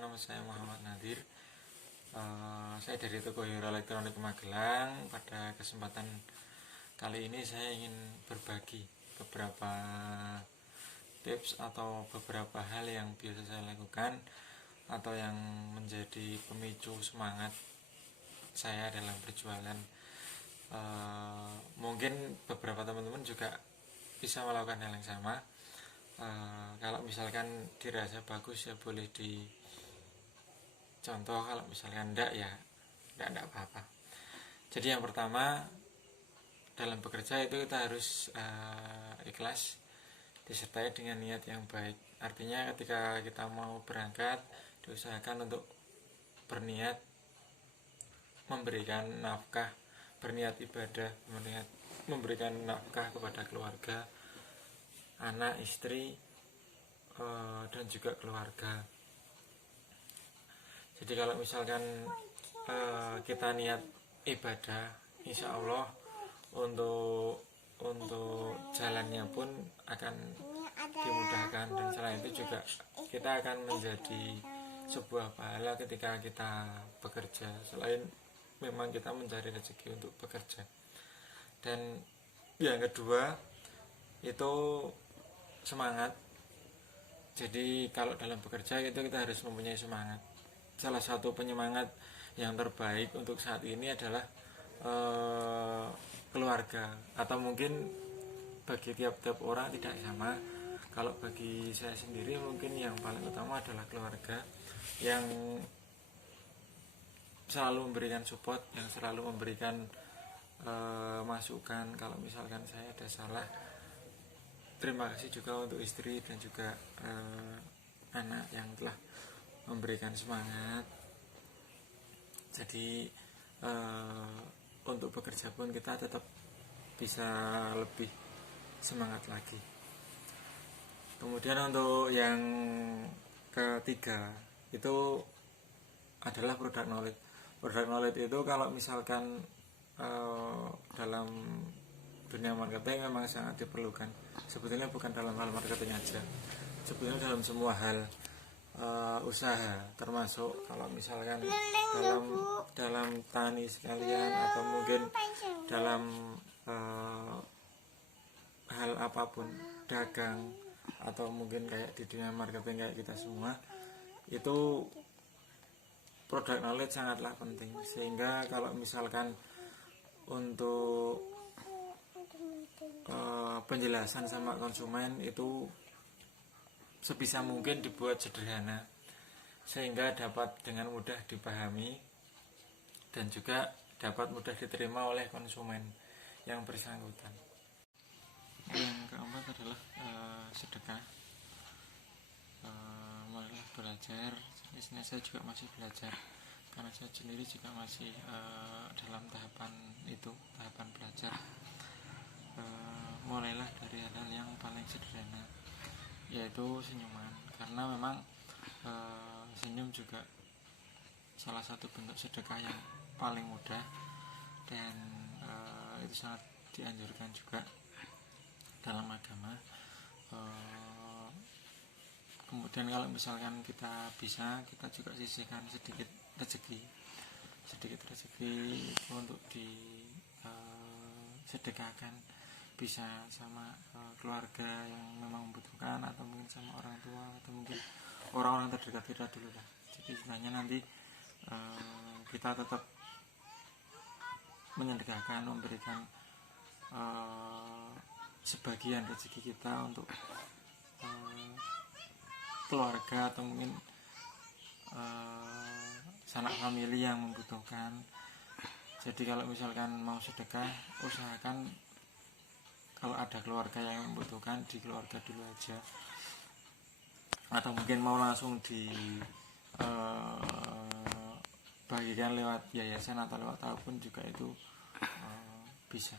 nama saya Muhammad Nadir. Saya dari toko Hero Elektronik Magelang. Pada kesempatan kali ini saya ingin berbagi beberapa tips atau beberapa hal yang biasa saya lakukan atau yang menjadi pemicu semangat saya dalam berjualan. Mungkin beberapa teman-teman juga bisa melakukan hal yang sama. Kalau misalkan dirasa bagus ya boleh dicontoh, kalau misalkan enggak ya enggak apa-apa. Jadi yang pertama, dalam bekerja itu kita harus ikhlas disertai dengan niat yang baik. Artinya ketika kita mau berangkat, diusahakan untuk berniat memberikan nafkah, berniat ibadah, memberikan nafkah kepada keluarga, anak, istri, dan juga keluarga. Jadi kalau misalkan kita niat ibadah, insya Allah untuk jalannya pun akan dimudahkan, dan selain itu juga kita akan menjadi sebuah pahala ketika kita bekerja, selain memang kita mencari rezeki untuk bekerja. Dan yang kedua itu semangat. Jadi kalau dalam bekerja itu kita harus mempunyai semangat. Salah satu penyemangat yang terbaik untuk saat ini adalah keluarga, atau mungkin bagi tiap-tiap orang tidak sama. Kalau bagi saya sendiri mungkin yang paling utama adalah keluarga, yang selalu memberikan support, yang selalu memberikan masukan kalau misalkan saya ada salah. Terima kasih juga untuk istri dan juga anak yang telah memberikan semangat. Jadi untuk bekerja pun kita tetap bisa lebih semangat lagi. Kemudian untuk yang ketiga itu adalah product knowledge. Product knowledge itu kalau misalkan dalam dunia marketing memang sangat diperlukan. Sebetulnya bukan dalam hal marketing aja, sebetulnya dalam semua hal usaha, termasuk kalau misalkan dalam tani sekalian, atau mungkin dalam hal apapun, dagang, atau mungkin kayak di dunia marketing kayak kita semua, itu product knowledge sangatlah penting. Sehingga kalau misalkan untuk penjelasan sama konsumen itu sebisa mungkin dibuat sederhana, sehingga dapat dengan mudah dipahami dan juga dapat mudah diterima oleh konsumen yang bersangkutan. Yang keempat adalah sedekah. Mulailah belajar. Sebenarnya saya juga masih belajar, karena saya sendiri juga masih dalam tahapan belajar. Mulailah dari hal-hal yang paling sederhana, yaitu senyuman, karena memang senyum juga salah satu bentuk sedekah yang paling mudah, dan itu sangat dianjurkan juga dalam agama. Kemudian kalau misalkan kita bisa, kita juga sisihkan sedikit rezeki untuk disedekahkan, bisa sama keluarga yang memang membutuhkan, atau mungkin sama orang tua, atau mungkin orang-orang terdekat kita dulu lah. Jadi sebenarnya nanti kita tetap menyedekahkan, memberikan sebagian rezeki kita untuk keluarga, atau mungkin sanak famili yang membutuhkan. Jadi kalau misalkan mau sedekah, usahakan kalau ada keluarga yang membutuhkan, di keluarga dulu aja, atau mungkin mau langsung bagikan lewat yayasan atau lewat apapun juga itu bisa.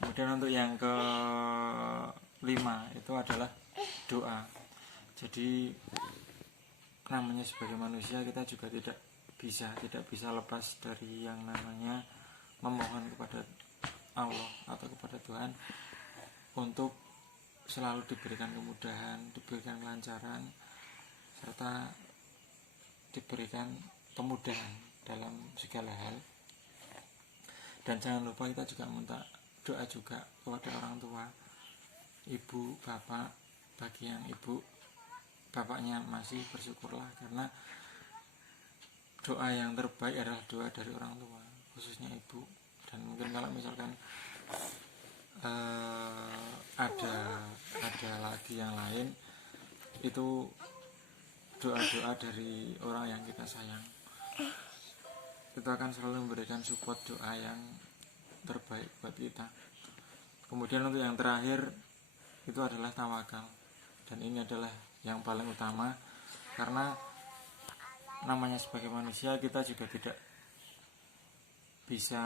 Kemudian untuk yang kelima itu adalah doa. Jadi namanya sebagai manusia, kita juga tidak bisa lepas dari yang namanya memohon kepada Allah atau kepada Tuhan untuk selalu diberikan kemudahan, diberikan kelancaran, serta diberikan kemudahan dalam segala hal. Dan jangan lupa kita juga minta doa juga kepada orang tua, ibu, bapak. Bagi yang ibu, bapaknya masih, bersyukurlah, karena doa yang terbaik adalah doa dari orang tua, khususnya ibu. Dan mungkin kalau misalkan ada lagi yang lain, itu doa-doa dari orang yang kita sayang, itu akan selalu memberikan support doa yang terbaik buat kita. Kemudian untuk yang terakhir itu adalah tawakal, dan ini adalah yang paling utama, karena namanya sebagai manusia kita juga tidak bisa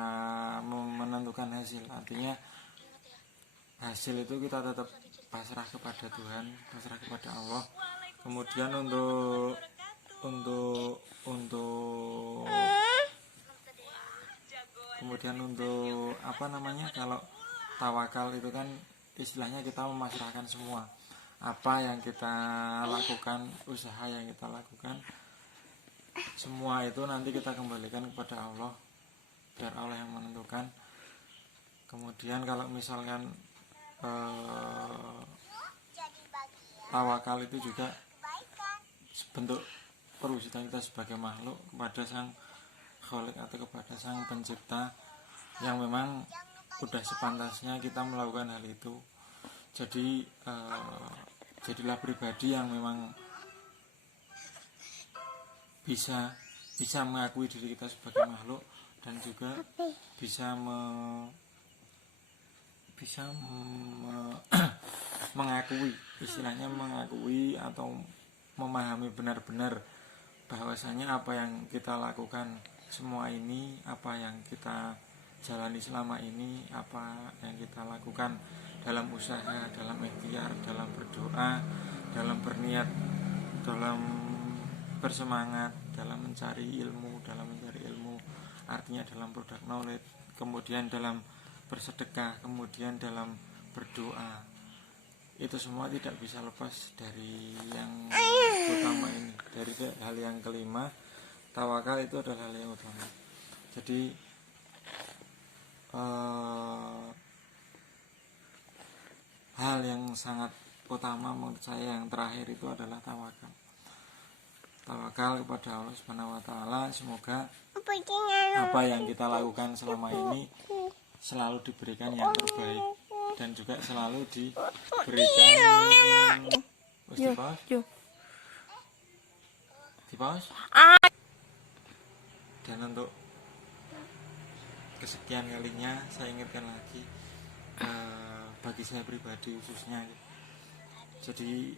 menentukan hasil. Artinya hasil itu kita tetap pasrah kepada Tuhan, pasrah kepada Allah. Kemudian untuk apa namanya, kalau tawakal itu kan istilahnya kita memasrahkan semua, apa yang kita lakukan, usaha yang kita lakukan, semua itu nanti kita kembalikan kepada Allah, biar Allah yang menentukan. Kemudian kalau misalkan tawakal itu juga bentuk perwujudan kita sebagai makhluk kepada Sang Khalik atau kepada Sang Pencipta, yang memang udah sepantasnya kita melakukan hal itu. Jadi jadilah pribadi yang memang bisa mengakui diri kita sebagai makhluk, dan juga bisa mengakui, istilahnya mengakui atau memahami benar-benar bahwasanya apa yang kita lakukan semua ini, apa yang kita jalani selama ini, apa yang kita lakukan dalam usaha, dalam ikhtiar, dalam berdoa, dalam berniat, dalam bersemangat, dalam mencari ilmu, artinya dalam product knowledge, kemudian dalam bersedekah, kemudian dalam berdoa, itu semua tidak bisa lepas dari yang utama ini, dari hal yang kelima. Tawakal itu adalah hal yang utama. Jadi hal yang sangat utama menurut saya yang terakhir itu adalah tawakal kepada Allah Subhanahu wa taala. Semoga apa yang kita lakukan selama ini selalu diberikan yang terbaik, dan juga selalu diberikan di pause. Dan untuk kesekian kalinya saya ingatkan lagi, bagi saya pribadi khususnya, jadi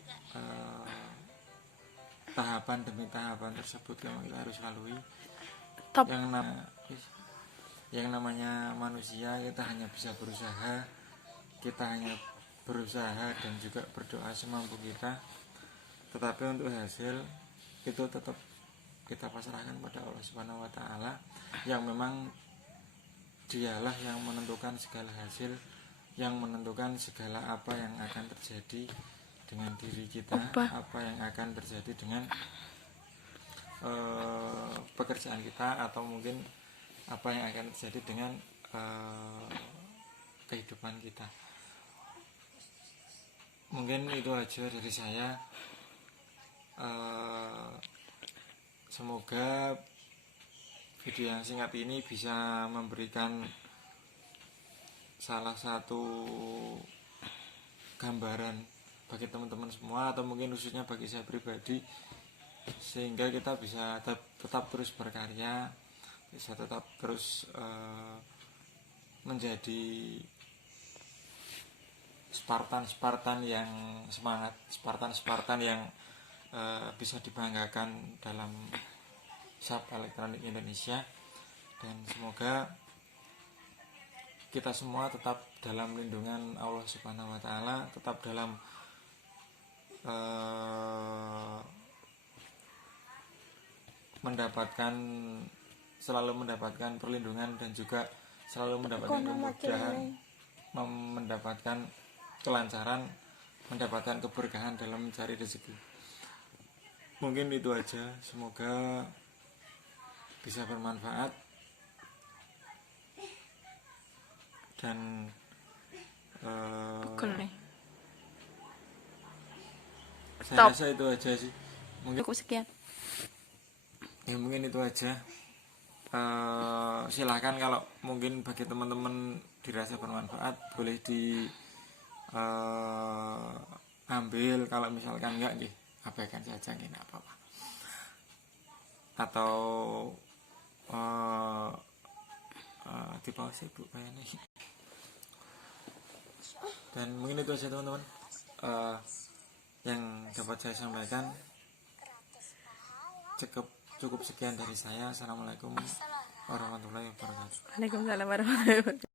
tahapan demi tahapan tersebut memang kita harus lalui. Yang namanya manusia, kita hanya bisa berusaha, dan juga berdoa semampu kita. Tetapi untuk hasil itu tetap kita pasrahkan pada Allah Subhanahu wa taala, yang memang dialah yang menentukan segala hasil, yang menentukan segala apa yang akan terjadi dengan diri kita, apa yang akan terjadi dengan pekerjaan kita, atau mungkin apa yang akan terjadi dengan kehidupan kita. Mungkin itu aja dari saya. Semoga video yang singkat ini bisa memberikan salah satu gambaran bagi teman-teman semua, atau mungkin khususnya bagi saya pribadi, sehingga kita bisa tetap terus berkarya, bisa tetap terus menjadi Spartan yang semangat, Spartan yang bisa dibanggakan dalam SAP Elektronik Indonesia. Dan semoga kita semua tetap dalam lindungan Allah Subhanahu wa taala, tetap dalam selalu mendapatkan perlindungan, dan juga selalu mendapatkan kemudahan, mendapatkan kelancaran, mendapatkan keberkahan dalam mencari rezeki. mungkin itu aja, semoga bisa bermanfaat dan Pukul nih. saya Stop. rasa itu aja sih, mungkin Cukup sekian. ya mungkin itu aja. Silahkan kalau mungkin bagi teman-teman dirasa bermanfaat boleh di ambil, kalau misalkan enggak nggih abaikan saja nggih, enggak apa-apa. Atau di bawah sih Bu kayaknya. Dan mungkin itu aja teman-teman yang dapat saya sampaikan. Cukup sekian dari saya. Assalamualaikum warahmatullahi wabarakatuh. Waalaikumsalam warahmatullahi wabarakatuh.